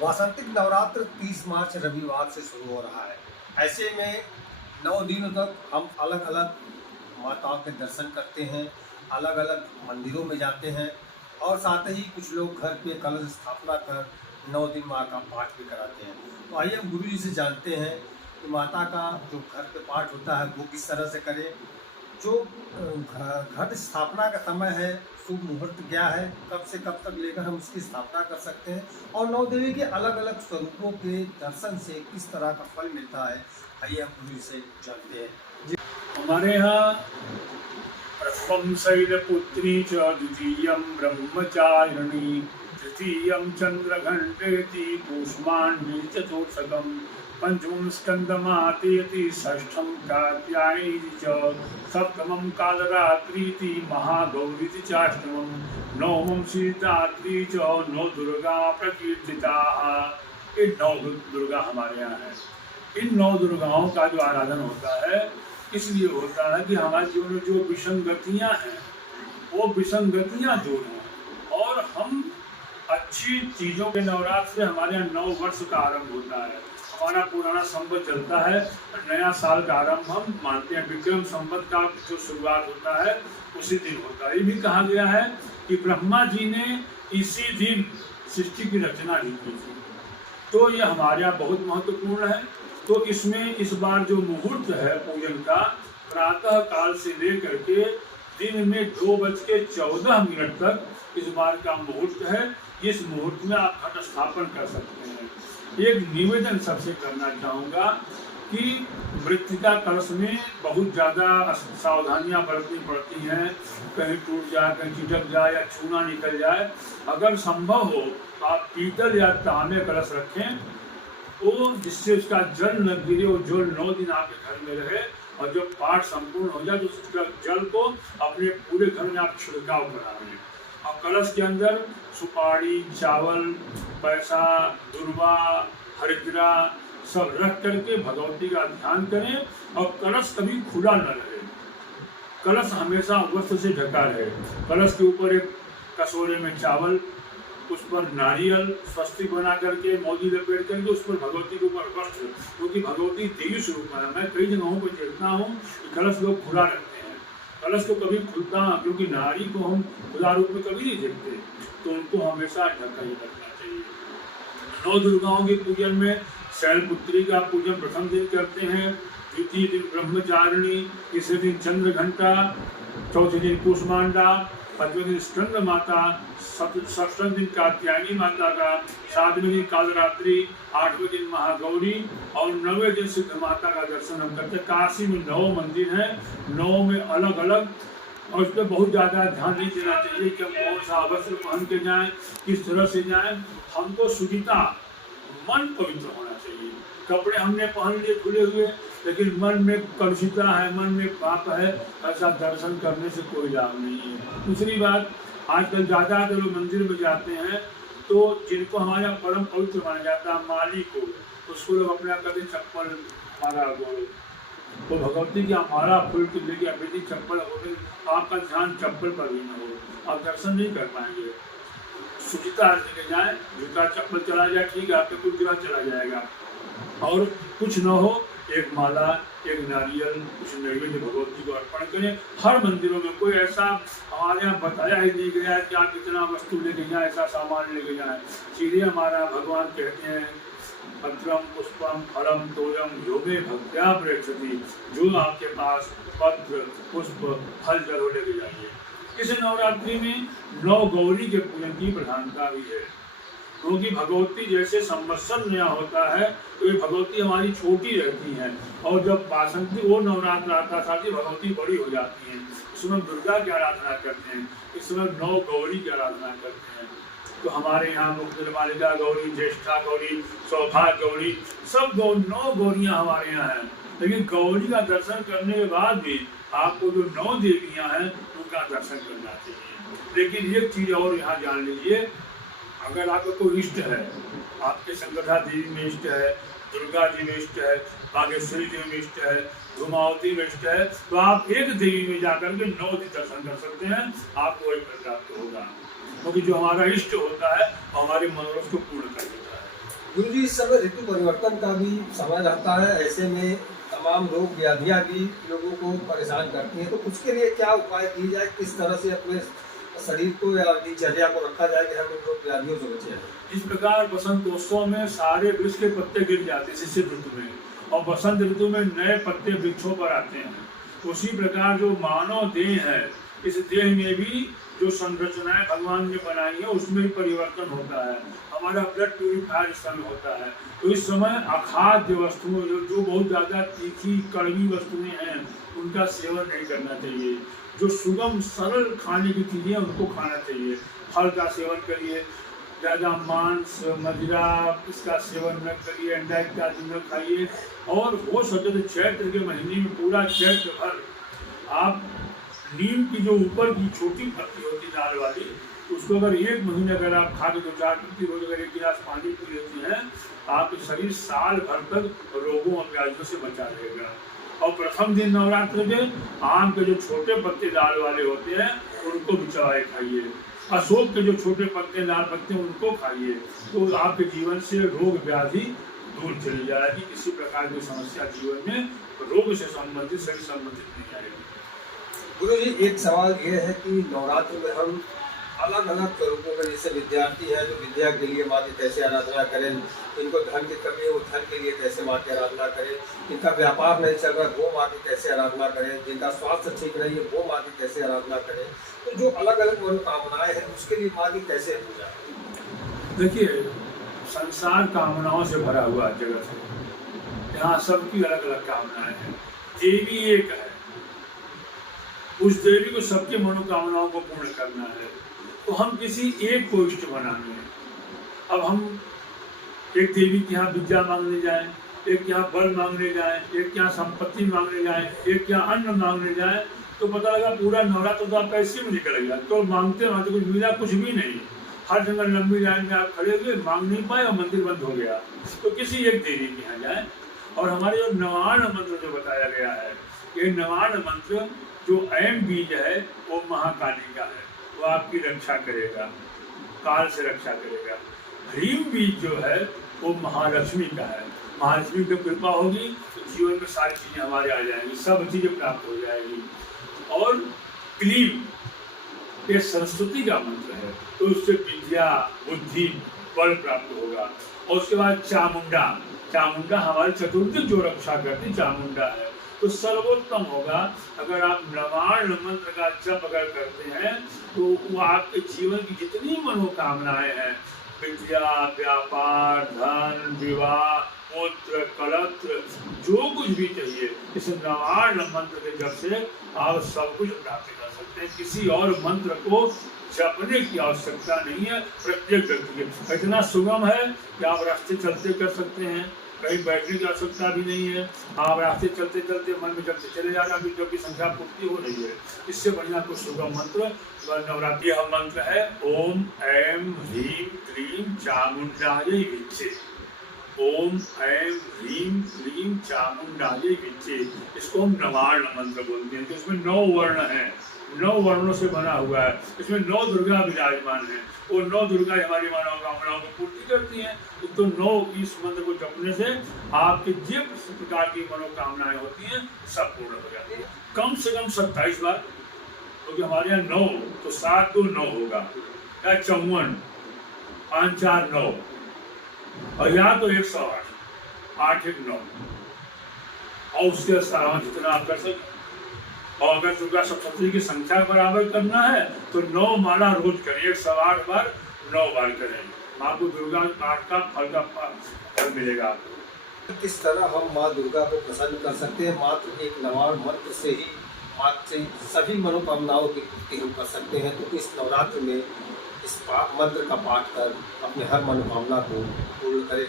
वासंतिक नवरात्र 30 मार्च रविवार से शुरू हो रहा है। ऐसे में 9 दिनों तक हम अलग अलग माताओं के दर्शन करते हैं, अलग अलग मंदिरों में जाते हैं और साथ ही कुछ लोग घर पे कलश स्थापना कर 9 दिन माँ का पाठ भी कराते हैं। तो आइए हम गुरु जी से जानते हैं कि माता का जो घर पे पाठ होता है वो किस तरह से करें। जो घट स्थापना का समय है, शुभ मुहूर्त क्या है, कब से कब तक लेकर हम उसकी स्थापना कर सकते हैं और नौ देवी के अलग अलग स्वरूपों के दर्शन से किस तरह का फल मिलता है, आइए हम गुरु से जानते हैं। हमारे यहाँ प्रथम शैलपुत्री च द्वितीयं ब्रह्मचारिणी तृतीयं चंद्रघंटेति कूष्मांडी चतुर्थकम् पंचमं स्कंदमातेति षष्ठं कात्यायनी च सप्तमं कालरात्रीति महागौरीति चाष्टमं नवमं शीतरात्रि च नौ दुर्गा प्रकीर्तिताः। ये नौ दुर्गा हमारे यहाँ है। इन नौ दुर्गाओं का जो आराधन होता है इसलिए होता है कि हमारे जीवन में जो विसंगतियाँ हैं वो विसंगतियाँ दूर हों और हम अच्छी चीज़ों के नवरात्र से हमारे यहाँ 9 वर्ष का आरंभ होता है। हमारा पुराना संवत चलता है, नया साल का आरंभ हम मानते हैं। विक्रम संवत का जो शुरुआत होता है उसी दिन होता है। ये भी कहा गया है कि ब्रह्मा जी ने इसी दिन सृष्टि की रचना की थी। तो ये हमारे यहाँ बहुत महत्वपूर्ण है। तो इसमें इस बार जो मुहूर्त है पूजन का, प्रातः काल से लेकर के दिन में 2:14 तक इस बार का मुहूर्त है। इस मुहूर्त में आप घट स्थापन कर सकते हैं। एक निवेदन सबसे करना चाहूँगा कि मृत्तिका कलश में बहुत ज़्यादा सावधानियां बरतनी पड़ती हैं। कहीं टूट जाए, कहीं चिटक जाए या छूना निकल जाए। अगर संभव हो तो आप पीतल या तांबे कलश रखें, वो जिससे उसका जल न गिरे, वो जल 9 दिन आपके घर में रहे और जब पाठ संपूर्ण हो जाए तो उसका जल को अपने पूरे घर में आप छिड़काव करा दें। और कलश के अंदर सुपारी, चावल, पैसा, दुर्वा, हरिद्रा सब रख करके भगवती का ध्यान करें और कलश कभी खुला न रहे। कलश हमेशा वस्त्र से ढका रहे। कलश के ऊपर एक कटोरे में चावल, उस पर नारियल स्वस्तिक बना करके मोदी लपेट करके उस पर भगवती के ऊपर वस्त्र, क्योंकि भगवती देवी स्वरूप है। मैं कई जगहों पर देखता हूँ कि कलश लोग खुला रखते हैं। कलश को कभी खुलता, क्योंकि नारी को हम खुला रूप में कभी नहीं देखते, तो उनको हमेशा ढका ही रखना चाहिए। 9 दुर्गाओं के पूजन में शैलपुत्री का पूजन प्रथम दिन करते हैं, द्वितीय दिन ब्रह्मचारिणी, तीसरे दिन चंद्रघंटा, चौथे दिन कूष्मांडा, पंचवें दिन स्कंद माता, सप्तम दिन कात्यायनी माता का, 7वें दिन कालरात्रि, 8वें दिन महागौरी और 9वें दिन सिद्ध माता का दर्शन हम करते हैं। काशी में 9 मंदिर हैं, 9 में अलग अलग, और उस पर बहुत ज़्यादा ध्यान नहीं देना चाहिए कि हम कौन सा वस्त्र पहन के जाएं, किस तरह से जाएं। हमको शुचिता, मन पवित्र होना चाहिए। कपड़े हमने पहन लिए खुले हुए, लेकिन मन में कलुषिता है, मन में पाप है, ऐसा दर्शन करने से कोई लाभ नहीं है। दूसरी बात, आजकल ज़्यादातर लोग मंदिर में जाते हैं तो जिनको हमारा परम पवित्र माना जाता है, माली को, उसको लोग अपने आप कहते चप्पल हमारा बोलो, तो भगवती की हमारा फूल के लेके अभी चप्पल हो गई, आपका ध्यान चप्पल पर भी न हो, आप दर्शन नहीं कर पाएंगे। शुचिता लेके जाए, जूता चप्पल चला जाए ठीक है, आपके कुछ जगह चला जाएगा। और कुछ न हो, एक माला, एक नारियल, कुछ नैवेद्य भगवती को अर्पण करें। हर मंदिरों में कोई ऐसा हमारे यहाँ बताया ही नहीं गया है कि आप इतना वस्तु लेके जाएं, ऐसा सामान लेके जाएं। सीधे हमारा भगवान कहते हैं, पत्रम पुष्पम फलम तोयम योगे भक्त्या प्रेक्षति, जो आपके पास पत्र, पुष्प, फल जरूर लेके जाइए। इस नवरात्रि में 9 गौरी के पूजन की प्रधानता भी है, क्योंकि भगवती जैसे संवत्सर नया होता है तो ये भगवती हमारी छोटी रहती हैं, और जब बासंती वो नवरात्र आता साथ ही भगवती बड़ी हो जाती हैं। इसमें दुर्गा की आराधना करते हैं, इसमें 9 गौरी की आराधना करते हैं। तो हमारे यहाँ मुक्त मालिका गौरी, ज्येष्ठा गौरी, सौभाग्य गौरी, सब 9 गौरियाँ हमारे यहाँ हैं। लेकिन गौरी का दर्शन करने के बाद भी आपको जो 9 देवियाँ हैं उनका दर्शन करना चाहिए। लेकिन एक चीज़ और यहाँ जान लीजिए, अगर आपका कोई इष्ट है, आपके संगठा देवी में इष्ट है, दुर्गा जी में इष्ट है, बागेश्वरी जी में इष्ट है, धूमावती में इष्ट है, तो आप एक देवी में जाकर के 9 दिन दर्शन कर सकते हैं, आपको वही फल प्राप्त होगा। क्योंकि जो हमारा इष्ट होता है हमारे मनोरथ को पूर्ण कर देता है। गुरु जी, इस समय ऋतु परिवर्तन का भी समय रहता है, ऐसे में तमाम रोग व्याधियां भी लोगों को परेशान करती हैं, तो उसके लिए क्या उपाय किए जाए, किस तरह से अपने शरीर को या दिनचर्या को रखा जाए कि हम इन रोग व्याधियों से बचें? इस प्रकार बसंतोत्सव में सारे वृक्ष के पत्ते गिर जाते हैं शिशिर ऋतु में, और बसंत ऋतु में नए पत्ते वृक्षों पर आते हैं। उसी प्रकार जो मानव देह है, इस देह में भी जो संरचनाएं भगवान ने बनाई है उसमें भी परिवर्तन होता है। हमारा ब्लड प्यूरिफायर इस समय होता है, तो इस समय अखाद्य वस्तुओं जो बहुत ज़्यादा तीखी कड़वी वस्तुएं हैं उनका सेवन नहीं करना चाहिए। जो सुगम सरल खाने की चीज़ें उनको खाना चाहिए। फल का सेवन करिए, ज़्यादा मांस मदिरा इसका सेवन न करिए, अंडा इत्यादि न खाइए। और हो सके तो चैत्र के महीने में पूरा चैत्र भर आप नीम की जो ऊपर की छोटी पत्ती होती दाल वाली, उसको अगर एक महीने अगर आप खा के 2-4 पत्ती रोज अगर 1 गिलास पानी पी लेते हैं, आपका शरीर साल भर तक रोगों और व्याधियों से बचा रहेगा। और प्रथम दिन नवरात्र के आम के जो छोटे पत्ते दाल वाले होते हैं उनको भी चबाए खाइए। अशोक के जो छोटे पत्ते लाल पत्ते उनको खाइए, तो आपके जीवन से रोग व्याधि दूर चली जाएगी। किसी प्रकार की समस्या जीवन में रोग से संबंधित शरीर संबंधित नहीं आएगी। गुरु जी, एक सवाल ये है कि नवरात्र में हम अलग अलग स्वरूपों में, जैसे विद्यार्थी हैं तो विद्या के लिए माँ की कैसे आराधना करें, इनको धन की कमी है वो धन के लिए कैसे माँ की आराधना करें, जिनका व्यापार नहीं चल रहा है वो माँ की कैसे आराधना करें, जिनका स्वास्थ्य ठीक नहीं है वो माँ की कैसे आराधना करें, तो जो अलग अलग मनोकामनाएं हैं उसके लिए माँ की कैसे पूजा? देखिए, संसार कामनाओं से भरा हुआ जगत है, यहाँ सबकी अलग अलग कामनाएं हैं। देवी एक है, उस देवी को सबके मनोकामनाओं को पूर्ण करना है, तो हम किसी एक को इष्ट बनाने हैं। अब हम एक देवी के यहाँ विद्या मांगने जाएं, एक के यहाँ बल मांगने जाएं, एक के यहाँ संपत्ति मांगने जाएं, एक के यहाँ अन्न मांगने जाएं, तो पता लगा पूरा नवरात्र तो आपका ऐसे में निकलेगा। तो मांगते मांगते कुछ मिला कुछ भी नहीं, हर जगह लंबी लाइन में आप खड़े हुए, मांग नहीं पाए और मंदिर बंद हो गया। तो किसी एक देवी के यहाँ जाए। और हमारे जो नवान मंत्र जो बताया गया है, ये नवान मंत्र जो ऐम बीज है वो महाकाली का है, वो आपकी रक्षा करेगा, काल से रक्षा करेगा। ह्रीम बीज जो है वो महालक्ष्मी का है, महालक्ष्मी की कृपा होगी तो जीवन में सारी चीजें हमारे आ जाएंगी, सब चीजें प्राप्त हो जाएगी। और क्लीम ये सरस्वती का मंत्र है, तो उससे विद्या बुद्धि बल प्राप्त होगा। और उसके बाद चामुंडा, चामुंडा हमारी चतुर्दिक जो रक्षा करती चामुंडा है, तो सर्वोत्तम होगा अगर आप नवान मंत्र का जप अगर करते हैं, तो वो आपके जीवन की जितनी मनोकामनाएं हैं, विद्या व्यापार धन विवाह पुत्र कलत्र जो कुछ भी चाहिए, इस नवान मंत्र के जप से आप सब कुछ प्राप्त कर सकते हैं। किसी और मंत्र को जपने की आवश्यकता नहीं है। प्रत्येक व्यक्ति के इतना सुगम है कि आप रास्ते चलते कर सकते हैं, कहीं बैठने की आवश्यकता भी नहीं है। आप रास्ते चलते चलते मन में जब से चले जा रहे हैं, अभी जब की संख्या पूर्ति हो रही है, इससे बढ़िया कुछ सुगम मंत्र नवरात्रि हम मंत्र है ओम ऐम ह्रीम क्लीम चामुंडायै विच्चे। ओम ऐम ह्रीम क्लीम चामुंडायै विच्चे, इसको हम नवार्ण मंत्र बोलते हैं। इसमें 9 वर्ण है, 9 वर्णों से बना हुआ है। इसमें 9 दुर्गा विराजमान है, वो 9 दुर्गा हमारी मनोकामनाओं को पूर्ति करती हैं। तो 9 इस मंत्र को जपने से आपके जिस प्रकार की मनोकामनाएं होती हैं सब पूर्ण हो जाती है। कम से कम 27 बार, क्योंकि हमारे यहाँ 9 तो 7 2 9 होगा, या 54 5 4 9, और यहाँ तो 108 8 1 9, और उसके अलावा जितना आप कर सकते। और अगर दुर्गा सप्तशती की संख्या बराबर करना है तो 9 माला रोज करें, 108 बार 9 बार करें, आपको दुर्गा पाठ का फल मिलेगा आपको। किस तरह हम माँ दुर्गा को प्रसन्न कर सकते हैं? मात्र एक नवान मंत्र से ही मात्र सभी मनोकामनाओं की पूर्ति हम कर सकते हैं। तो इस नवरात्र में इस मंत्र का पाठ कर अपने हर मनोकामना को पूर्ण करें।